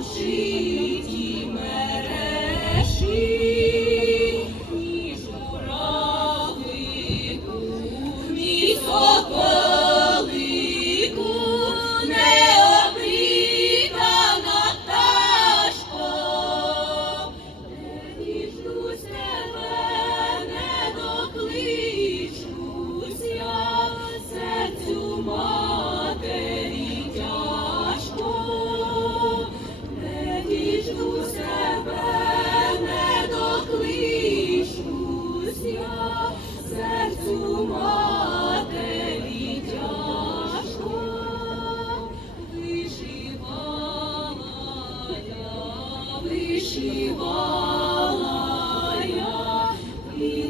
she вишивала я.